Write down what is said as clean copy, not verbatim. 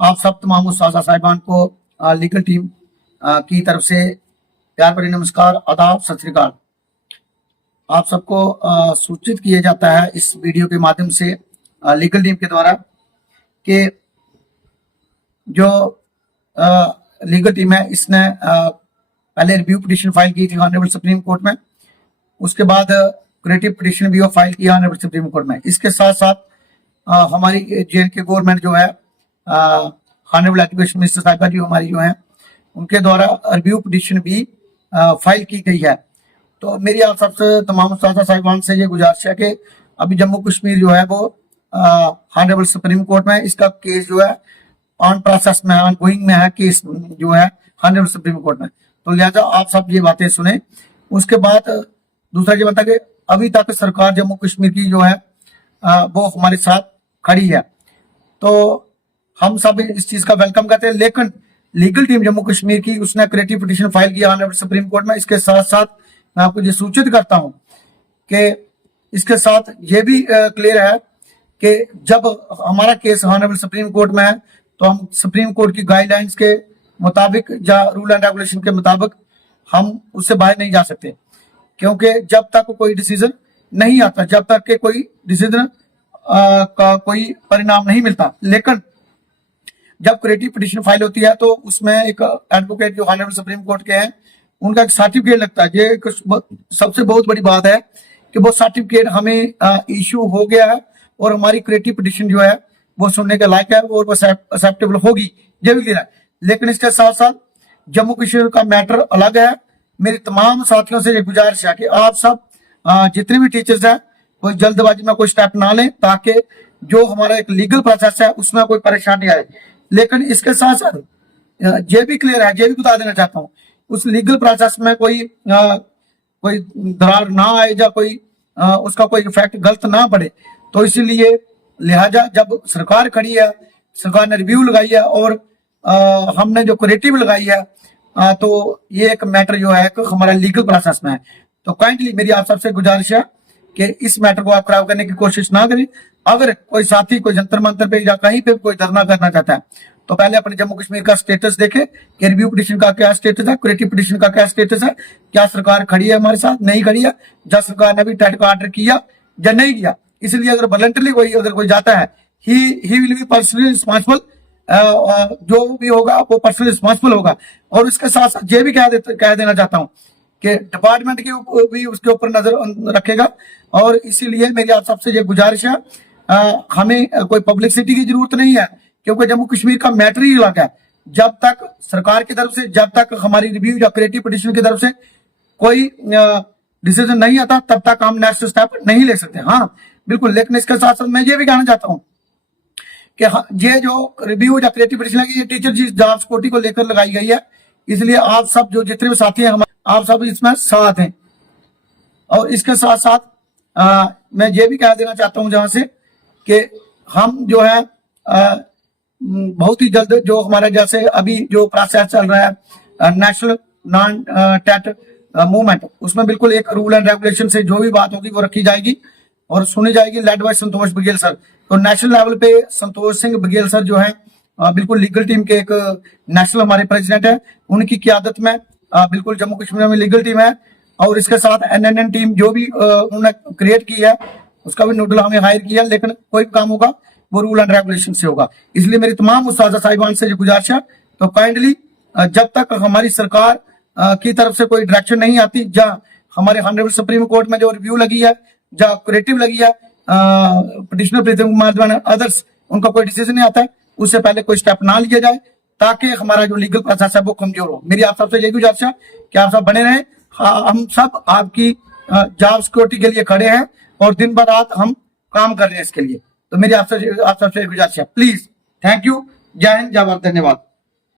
आप सब तमाम उस्ताद साहिबान को लीगल टीम की तरफ से प्यार भरी नमस्कार, आदाब, सत श्री अकाल। आप सबको सूचित किया जाता है इस वीडियो के माध्यम से लीगल टीम के द्वारा कि जो लीगल टीम है इसने पहले रिव्यू पिटीशन फाइल की थी ऑनरेबल सुप्रीम कोर्ट में, उसके बाद क्रिएटिव पिटीशन भी फाइल किया ऑनरेबल सुप्रीम कोर्ट में। इसके साथ साथ हमारी JNK गवर्नमेंट जो है ऑनरेबल एजुकेशन मिनिस्टर साहिबा जी हमारी जो है उनके द्वारा रिव्यू पिटीशन भी फाइल की गई है। तो मेरी आप सबसे तमाम उस्ताद साहिबान से ये गुजारिश है कि अभी जम्मू कश्मीर जो है वो ऑनरेबल सुप्रीम कोर्ट में इसका केस जो है ऑन प्रोसेस में, ऑन गोइंग में है केस जो है ऑनरेबल सुप्रीम कोर्ट में। तो लिहाजा आप सब ये बातें सुने। उसके बाद दूसरा ये बनता है कि अभी तक सरकार जम्मू कश्मीर की जो है वो हमारे साथ खड़ी है, तो हम सब इस चीज का वेलकम करते हैं। लेकिन लीगल टीम जम्मू कश्मीर की उसने क्रिएटिव पिटीशन फाइल किया ऑनरेबल सुप्रीम कोर्ट में। इसके साथ साथ मैं आपको ये सूचित करता हूं कि इसके साथ ये भी क्लियर है कि जब हमारा केस ऑनरेबल सुप्रीम कोर्ट में है तो हम सुप्रीम कोर्ट की गाइडलाइंस के मुताबिक या रूल एंड रेगुलेशन के मुताबिक हम उससे बाहर नहीं जा सकते, क्योंकि जब तक कोई डिसीजन नहीं आता, जब तक के कोई डिसीजन का कोई परिणाम नहीं मिलता। लेकिन जब क्रिएटिव पिटीशन फाइल होती है तो उसमें एक एडवोकेट जो ऑनरेबल सुप्रीम कोर्ट के हैं उनका एक सर्टिफिकेट लगता है। ये सबसे बहुत बड़ी बात है कि वो सर्टिफिकेट हमें इशू हो गया है और हमारी क्रिएटिव पिटीशन जो है वो सुनने के लायक है और वो एक्सेप्टेबल होगी, ये भी क्लियर है। लेकिन इसके साथ साथ जम्मू कश्मीर का मैटर अलग है। मेरे तमाम साथियों से ये गुजारिश है कि आप सब जितने भी टीचर्स हैं कोई जल्दबाजी में कोई स्टेप ना लें, ताकि जो हमारा एक लीगल प्रोसेस है उसमें कोई परेशानी आए। लेकिन इसके साथ साथ ये भी क्लियर है, ये भी बता देना चाहता हूँ, उस लीगल प्रोसेस में कोई दरार ना आए या कोई उसका कोई इफेक्ट गलत ना पड़े। तो इसीलिए लिहाजा जब सरकार खड़ी है, सरकार ने रिव्यू लगाई है और हमने जो क्रिएटिव लगाई है, तो ये एक मैटर जो है हमारा लीगल प्रोसेस में है। तो काइंडली मेरी आप सबसे गुजारिश है कि इस मैटर को आप खराब करने की कोशिश ना करें। अगर कोई साथी कोई जंतर मंतर पे या कहीं पे कोई धरना करना चाहता है तो पहले अपने जम्मू कश्मीर का स्टेटस देखे कि रिव्यू पिटीशन का क्या स्टेटस है, क्रिएटिव पिटीशन का क्या स्टेटस है, क्या सरकार खड़ी है हमारे साथ, नहीं खड़ी है, या सरकार ने भी टेट का ऑर्डर किया या नहीं किया। इसलिए अगर वॉलंटरली कोई जाता है he will be personally responsible, जो भी होगा वो पर्सनली रिस्पॉन्सिबल होगा। और उसके साथ साथ ये भी कह देना चाहता हूँ कि डिपार्टमेंट की भी उसके ऊपर नजर रखेगा। और इसीलिए मेरी आप सबसे ये गुजारिश है, हमें कोई पब्लिसिटी की जरूरत नहीं है, क्योंकि जम्मू कश्मीर का मैटर ही अलग है। जब तक सरकार की तरफ से, जब तक हमारी रिव्यू या क्रिएटिव पिटीशन की तरफ से कोई डिसीजन नहीं आता, तब तक हम नेक्स्ट स्टेप नहीं ले सकते। हाँ बिल्कुल। लेकिन इसके साथ साथ मैं ये भी कहना चाहता हूँ कि ये जो रिव्यू या क्रिएटिव पिटीशन है ये टीचर जी जॉब सिक्योरिटी को लेकर लगाई गई है। इसलिए आप सब जो जितने भी साथी हैं आप सब इसमें साथ हैं। और इसके साथ साथ मैं ये भी कह देना चाहता हूं जहां से कि हम जो है बहुत ही जल्द जो हमारा जैसे अभी जो प्रोसेस चल रहा है नेशनल नॉन टेट मूवमेंट, उसमें बिल्कुल एक रूल एंड रेगुलेशन से जो भी बात होगी वो रखी जाएगी और सुनी जाएगी, led by Santosh Baghel sir. तो नेशनल लेवल पे संतोष सिंह बघेल सर जो है बिल्कुल लीगल टीम के एक नेशनल हमारे प्रेसिडेंट है, उनकी क़यादत में बिल्कुल जम्मू कश्मीर में लीगल टीम है। और इसके साथ NNN टीम जो भी उन्होंने क्रिएट की है उसका भी नोडल हमें हायर किया। लेकिन कोई काम होगा वो रूल एंड रेगुलेशन से होगा। इसलिए मेरी तमाम उस्ताद साहिबान से गुजारिश है, तो काइंडली जब तक हमारी सरकार की तरफ से कोई डायरेक्शन नहीं आती, जहाँ हमारे ऑनरेबल सुप्रीम कोर्ट में जो रिव्यू लगी है, जहाँ क्रिएटिव लगी है, पिटिशनर प्रीतम कुमार अदर्स, उनका कोई डिसीजन नहीं आता है, उससे पहले कोई स्टेप ना लिया जाए, ताकि हमारा जो लीगल प्रोसेस है वो कमजोर हो। मेरी आप सबसे यही गुजारिश है कि आप सब बने रहें। हम सब आपकी जॉब सिक्योरिटी के लिए खड़े हैं और दिन भर रात हम काम कर रहे हैं इसके लिए। तो मेरी आप सबसे गुजारिश है, प्लीज, थैंक यू, जय हिंद, जय भारत, धन्यवाद।